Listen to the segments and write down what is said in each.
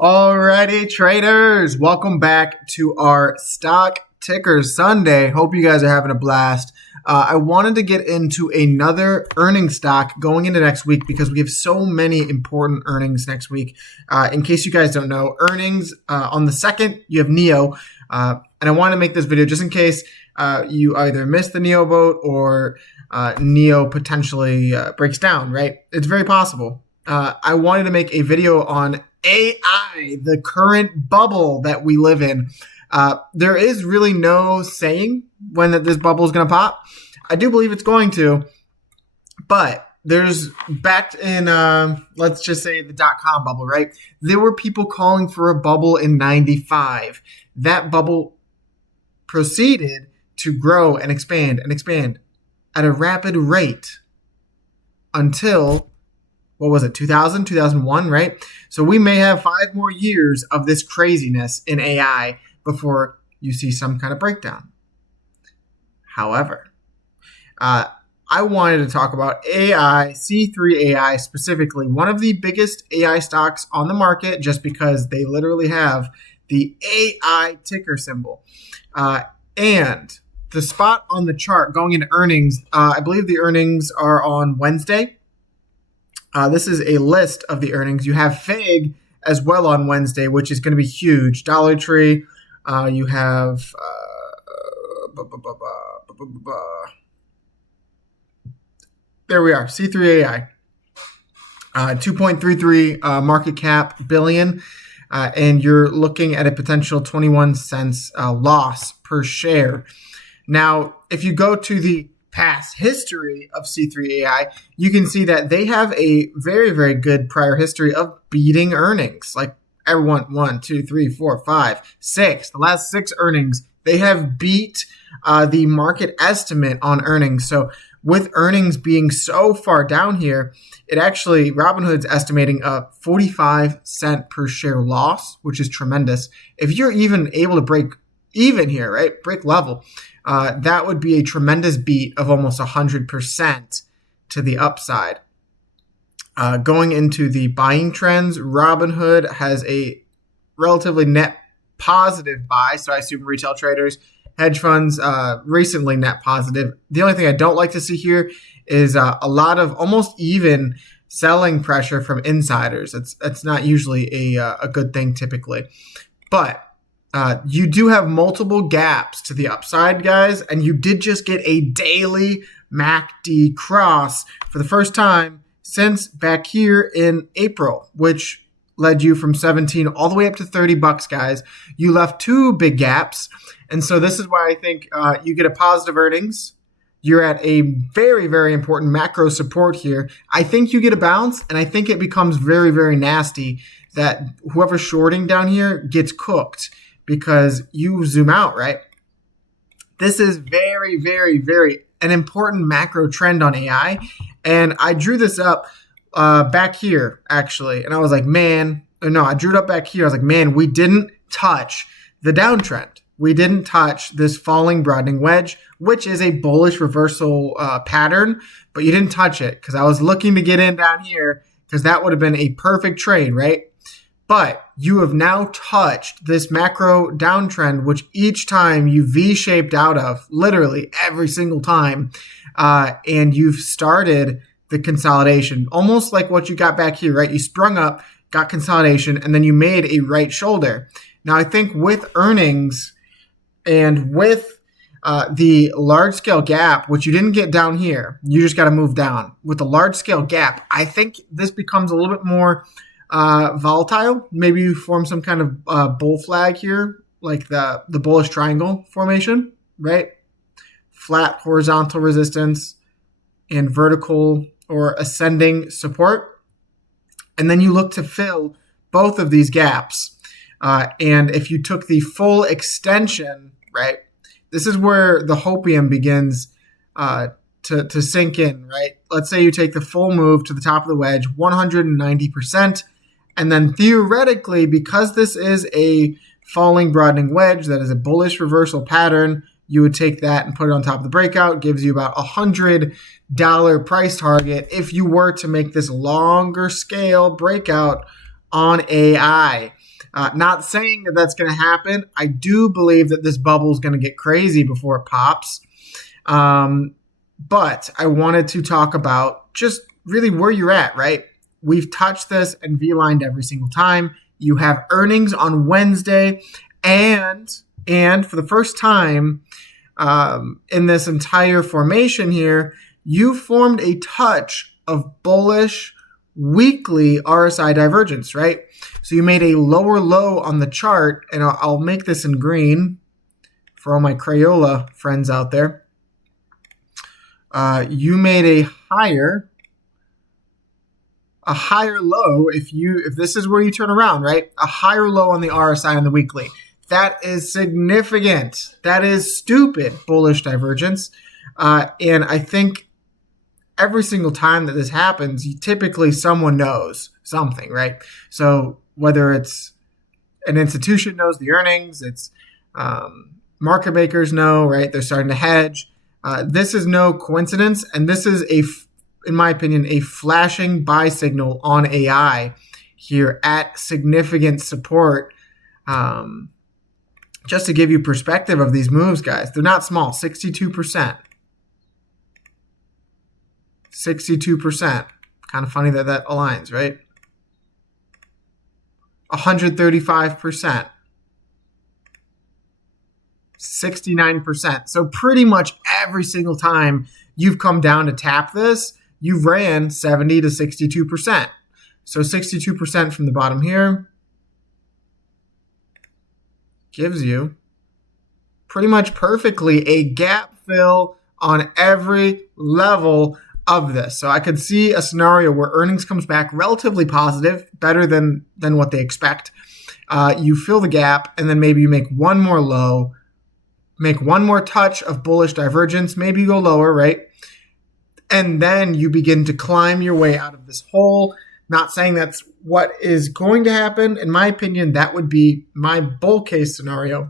Alrighty, traders, welcome back to our Stock Ticker Sunday. Hope you guys are having a blast. I wanted to get into another earnings stock going into next week because we have so many important earnings next week. In case you guys don't know, earnings on the 2nd, you have NEO. And I want to make this video just in case you either missed the NEO boat or NEO potentially breaks down, right? It's very possible. I wanted to make a video on AI, the current bubble that we live in. There is really no saying when this bubble is going to pop. I do believe it's going to, but there's back in, let's just say the dot-com bubble, right? There were people calling for a bubble in 95. That bubble proceeded to grow and expand at a rapid rate until, what was it, 2000, 2001, right? So we may have 5 more years of this craziness in AI before you see some kind of breakdown. However, I wanted to talk about AI, C3 AI specifically, one of the biggest AI stocks on the market just because they literally have the AI ticker symbol. And the spot on the chart going into earnings, I believe the earnings are on Wednesday. This is a list of the earnings. You have FIG as well on Wednesday, which is going to be huge. Dollar Tree. You have there we are. C3 AI. 2.33 market cap billion. And you're looking at a potential 21 cents loss per share. Now, if you go to the past history of C3 AI, you can see that they have a very, very good prior history of beating earnings. Like everyone, 1, 2, 3, 4, 5, 6. The last 6 earnings, they have beat the market estimate on earnings. So with earnings being so far down here, it actually, Robinhood's estimating a 45 cent per share loss, which is tremendous. If you're even able to break even here, right, break level, that would be a tremendous beat of almost 100% to the upside. Going into the buying trends, Robinhood has a relatively net positive buy, so I assume retail traders, hedge funds, recently net positive. The only thing I don't like to see here is a lot of almost even selling pressure from insiders. It's not usually a good thing typically. But you do have multiple gaps to the upside, guys, and you did just get a daily MACD cross for the first time since back here in April, which led you from 17 all the way up to $30, guys. You left 2 big gaps, and so this is why I think you get a positive earnings. You're at a very, very important macro support here. I think you get a bounce, and I think it becomes very, very nasty that whoever's shorting down here gets cooked. Because you zoom out, right? This is very, very, very an important macro trend on AI. And I drew this up back here, actually. And I was like, I drew it up back here. I was like, man, we didn't touch the downtrend. We didn't touch this falling broadening wedge, which is a bullish reversal pattern. But you didn't touch it because I was looking to get in down here because that would have been a perfect trade, right? But you have now touched this macro downtrend, which each time you V-shaped out of, literally every single time, and you've started the consolidation, almost like what you got back here, right? You sprung up, got consolidation, and then you made a right shoulder. Now, I think with earnings and with the large-scale gap, which you didn't get down here, you just got to move down. With the large-scale gap, I think this becomes a little bit more volatile. Maybe you form some kind of bull flag here, like the bullish triangle formation, right? Flat horizontal resistance and vertical or ascending support. And then you look to fill both of these gaps. And if you took the full extension, right, this is where the hopium begins to sink in, right? Let's say you take the full move to the top of the wedge, 190%. And then theoretically, because this is a falling broadening wedge that is a bullish reversal pattern, you would take that and put it on top of the breakout. Gives you about $100 price target if you were to make this longer scale breakout on AI. Not saying that that's going to happen. I do believe that this bubble is going to get crazy before it pops. But I wanted to talk about just really where you're at, right? We've touched this and V-lined every single time. You have earnings on Wednesday, and for the first time in this entire formation here, you formed a touch of bullish weekly RSI divergence, right? So you made a lower low on the chart, and I'll make this in green for all my Crayola friends out there. You made a higher low if this is where you turn around, right? A higher low on the RSI on the weekly. That is significant. That is stupid bullish divergence. And I think every single time that this happens, typically someone knows something, right? So whether it's an institution knows the earnings, it's market makers know, right? They're starting to hedge. This is no coincidence, and this is in my opinion, a flashing buy signal on AI here at significant support. Just to give you perspective of these moves, guys, they're not small. 62%. 62%. Kind of funny that aligns, right? 135%. 69%. So pretty much every single time you've come down to tap this, you've ran 70 to 62%. So 62% from the bottom here gives you pretty much perfectly a gap fill on every level of this. So I could see a scenario where earnings comes back relatively positive, better than what they expect. You fill the gap, and then maybe you make one more low, make one more touch of bullish divergence, maybe you go lower, right? And then you begin to climb your way out of this hole. Not saying that's what is going to happen. In my opinion, that would be my bull case scenario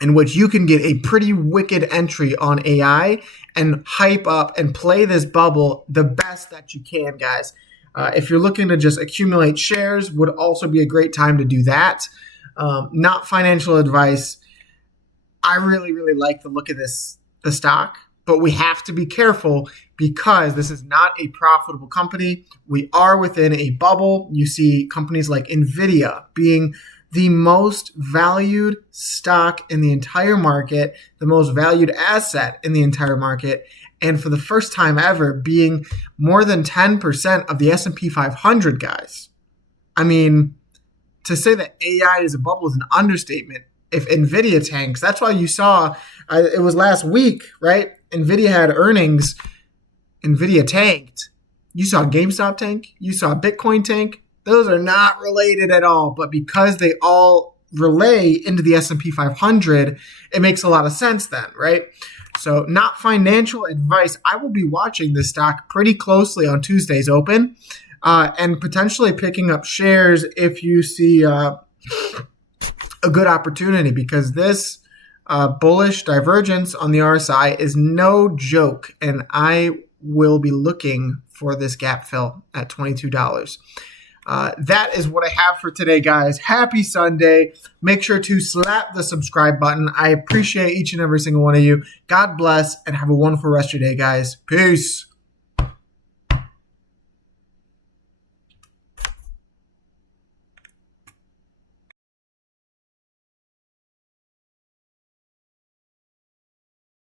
in which you can get a pretty wicked entry on AI and hype up and play this bubble the best that you can, guys. If you're looking to just accumulate shares, would also be a great time to do that. Not financial advice. I really, really like the look of the stock, but we have to be careful because this is not a profitable company. We are within a bubble. You see companies like Nvidia being the most valued stock in the entire market, the most valued asset in the entire market, and for the first time ever being more than 10% of the S&P 500, guys. I mean, to say that AI is a bubble is an understatement. If Nvidia tanks, that's why you saw, it was last week, right? Nvidia had earnings. Nvidia tanked. You saw GameStop tank. You saw Bitcoin tank. Those are not related at all. But because they all relay into the S&P 500, it makes a lot of sense then, right? So not financial advice. I will be watching this stock pretty closely on Tuesday's open and potentially picking up shares if you see a good opportunity, because this bullish divergence on the RSI is no joke, and I will be looking for this gap fill at $22. That is what I have for today, guys. Happy Sunday. Make sure to slap the subscribe button. I appreciate each and every single one of you. God bless, and have a wonderful rest of your day, guys. Peace.